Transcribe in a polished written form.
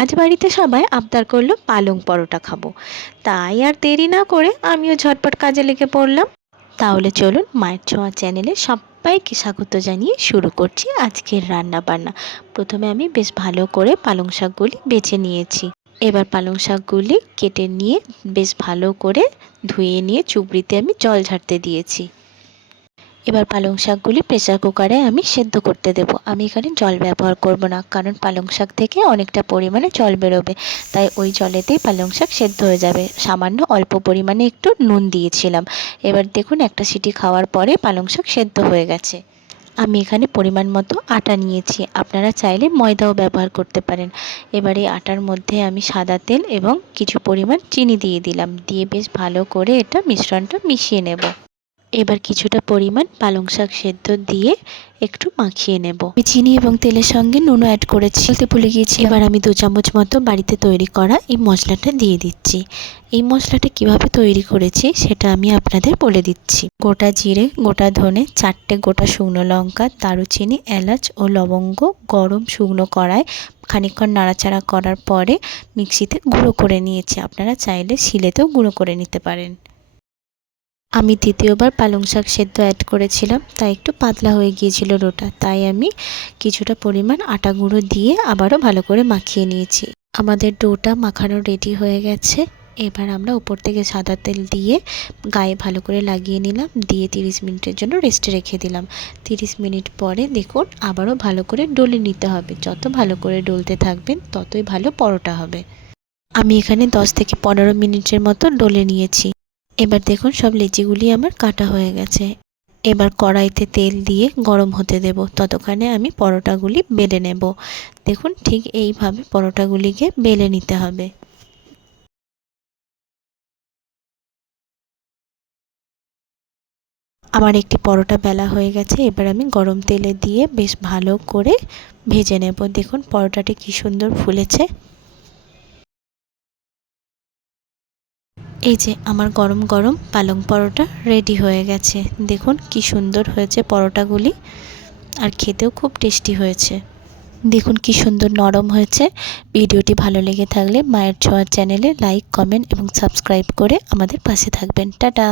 আজ বাড়িতে সবাই আবদার করলো পালং পরোটা খাবো, তাই আর দেরি না করে আমিও ঝটপট কাজে লেগে পড়লাম। তাহলে চলুন মায়ের ছোঁয়া চ্যানেলে সবাইকে স্বাগত জানিয়ে শুরু করছি আজকের রান্না বান্না। প্রথমে আমি বেশ ভালো করে পালং শাকগুলি বেছে নিয়েছি। এবার পালং শাকগুলি কেটে নিয়ে বেশ ভালো করে ধুয়ে নিয়ে চুবড়িতে আমি জল ঝাড়তে দিয়েছি। এবার পালং শাকগুলি প্রেসার কুকারে আমি সেদ্ধ করতে দেব। আমি এখানে জল ব্যবহার করব না, কারণ পালং শাক থেকে অনেকটা পরিমাণে জল বেরোবে, তাই ওই জলেতেই পালং শাক সেদ্ধ হয়ে যাবে। সামান্য অল্প পরিমাণে একটু নুন দিয়েছিলাম। এবার দেখুন একটা সিটি খাওয়ার পরে পালং শাক সেদ্ধ হয়ে গেছে। আমি এখানে পরিমাণ মতো আটা নিয়েছি, আপনারা চাইলে ময়দাও ব্যবহার করতে পারেন। এবার এই আটার মধ্যে আমি সাদা তেল এবং কিছু পরিমাণ চিনি দিয়ে দিলাম, দিয়ে বেশ ভালো করে এটা মিশ্রণটা মিশিয়ে নেব। এবার কিছুটা পরিমাণ পালং শাক সেদ্ধ দিয়ে একটু মাখিয়ে নেব। আমি চিনি এবং তেলের সঙ্গে নুনও অ্যাড করেছি, বলতে ভুলে গিয়েছি। এবার আমি 2 চামচ মতো বাড়িতে তৈরি করা এই মশলাটা দিয়ে দিচ্ছি। এই মশলাটা কিভাবে তৈরি করেছি সেটা আমি আপনাদের বলে দিচ্ছি। গোটা জিরে, গোটা ধনে, 4টে গোটা শুকনো লঙ্কা, দারুচিনি, এলাচ ও লবঙ্গ গরম শুকনো কড়ায় খানিকক্ষণ নাড়াচাড়া করার পরে মিক্সিতে গুঁড়ো করে নিয়েছি। আপনারা চাইলে শিলেতেও গুঁড়ো করে নিতে পারেন। আমি দ্বিতীয়বার পালং শাক সেদ্ধ অ্যাড করেছিলাম, তাই একটু পাতলা হয়ে গিয়েছিল ডোটা, তাই আমি কিছুটা পরিমাণ আটা গুঁড়ো দিয়ে আবারও ভালো করে মাখিয়ে নিয়েছি। আমাদের ডোটা মাখানো রেডি হয়ে গেছে। এবার আমরা উপর থেকে সাদা তেল দিয়ে গায়ে ভালো করে লাগিয়ে নিলাম, দিয়ে 30 মিনিটের জন্য রেস্টে রেখে দিলাম। 30 মিনিট পরে দেখুন আবারও ভালো করে ডলে নিতে হবে। যত ভালো করে ডলতে থাকবেন ততই ভালো পরোটা হবে। আমি এখানে 10 থেকে 15 মিনিটের মতো ডলে নিয়েছি। এবার দেখুন সব লেচিগুলি আমার কাটা হয়ে গেছে। এবার কড়াইতে তেল দিয়ে গরম হতে দেব, ততক্ষণে আমি পরোটাগুলি বেলে নেব। দেখুন ঠিক এইভাবে পরোটাগুলিকে বেলে নিতে হবে। আমার একটি পরোটা বেলা হয়ে গেছে। এবার আমি গরম তেলে দিয়ে বেশ ভালো করে ভেজে নেব। দেখুন পরোটাটি কি সুন্দর ফুলেছে। এই যে আমার গরম গরম পালং পরোটা রেডি হয়ে গেছে। দেখুন কি সুন্দর হয়েছে পরোটাগুলি, আর খেতেও খুব টেস্টি হয়েছে। দেখুন কি সুন্দর নরম হয়েছে। ভিডিওটি ভালো লেগে থাকলে মায়ের ছোঁয়া চ্যানেলে লাইক, কমেন্ট এবং সাবস্ক্রাইব করে আমাদের পাশে থাকবেন। টাটা।